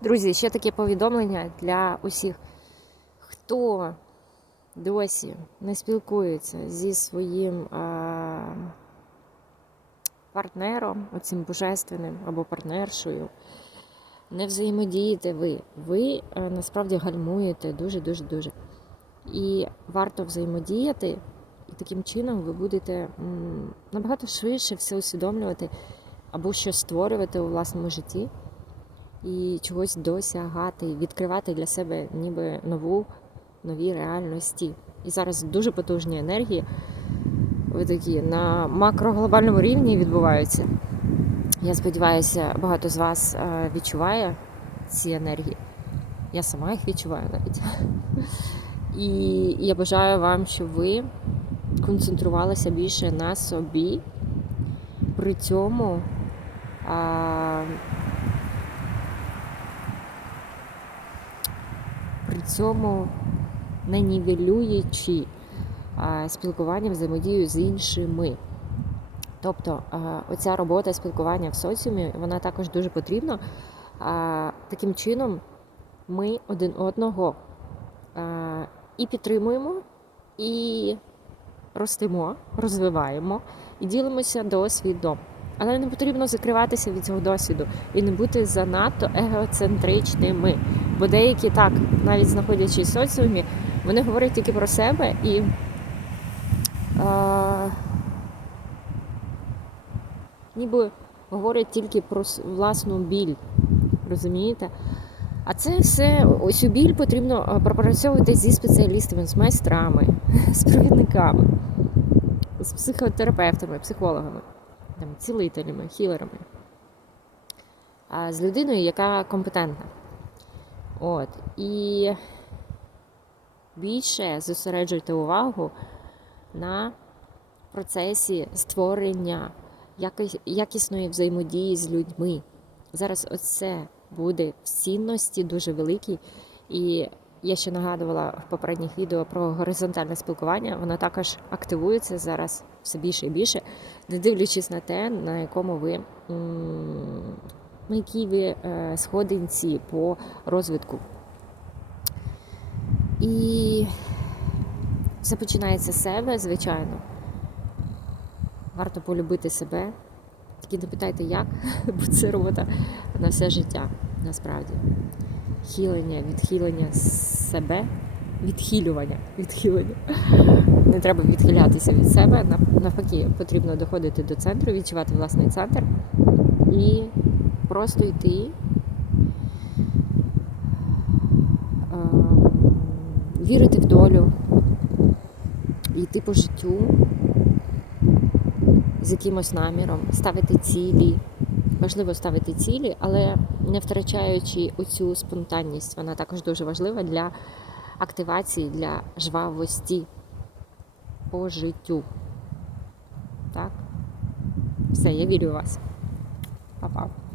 Друзі, ще таке повідомлення для усіх, хто досі не спілкується зі своїм а, партнером, оцим божественним або партнершою. Не взаємодієте ви. Ви а, насправді гальмуєте дуже-дуже дуже. І варто взаємодіяти, і таким чином ви будете набагато швидше все усвідомлювати або щось створювати у власному житті і чогось досягати, відкривати для себе ніби нову, нові реальності. І зараз дуже потужні енергії, ви такі на макроглобальному рівні відбуваються. Я сподіваюся, багато з вас е, відчуває ці енергії. Я сама їх відчуваю навіть. І я бажаю вам, щоб ви концентрувалися більше на собі, при цьому цьому не нівелюючи спілкування, взаємодію з іншими. Тобто оця робота спілкування в соціумі, вона також дуже потрібна. Таким чином ми один одного і підтримуємо, і ростимо, розвиваємо і ділимося досвідом. Але не потрібно закриватися від цього досвіду і не бути занадто егоцентричними. Бо деякі так, навіть знаходячись в соціумі, вони говорять тільки про себе і а, ніби говорять тільки про власну біль. Розумієте? А це все, ось у біль потрібно пропрацьовувати зі спеціалістами, з майстрами, з провідниками, з психотерапевтами, психологами, там, цілителями, хілерами, з людиною, яка компетентна. От. І більше зосереджуйте увагу на процесі створення якісної взаємодії з людьми. Зараз оце буде в цінності дуже великій. І я ще нагадувала в попередніх відео про горизонтальне спілкування. Воно також активується зараз все більше і більше, не дивлячись на те, на якому ви м, на е, сходинці по розвитку. І все починається з себе, звичайно. Варто полюбити себе. Тільки не питайте як, бо це робота на все життя, насправді. Хілення, відхилення себе, відхилювання, відхилення. Не треба відхилятися від себе. Навпаки, потрібно доходити до центру, відчувати власний центр і просто йти. ем, Вірити в долю, йти по життю з якимось наміром, ставити цілі. Важливо ставити цілі, але не втрачаючи оцю спонтанність. Вона також дуже важлива для активації, для жвавості по життю. Так? Все, я вірю в вас. Па-па.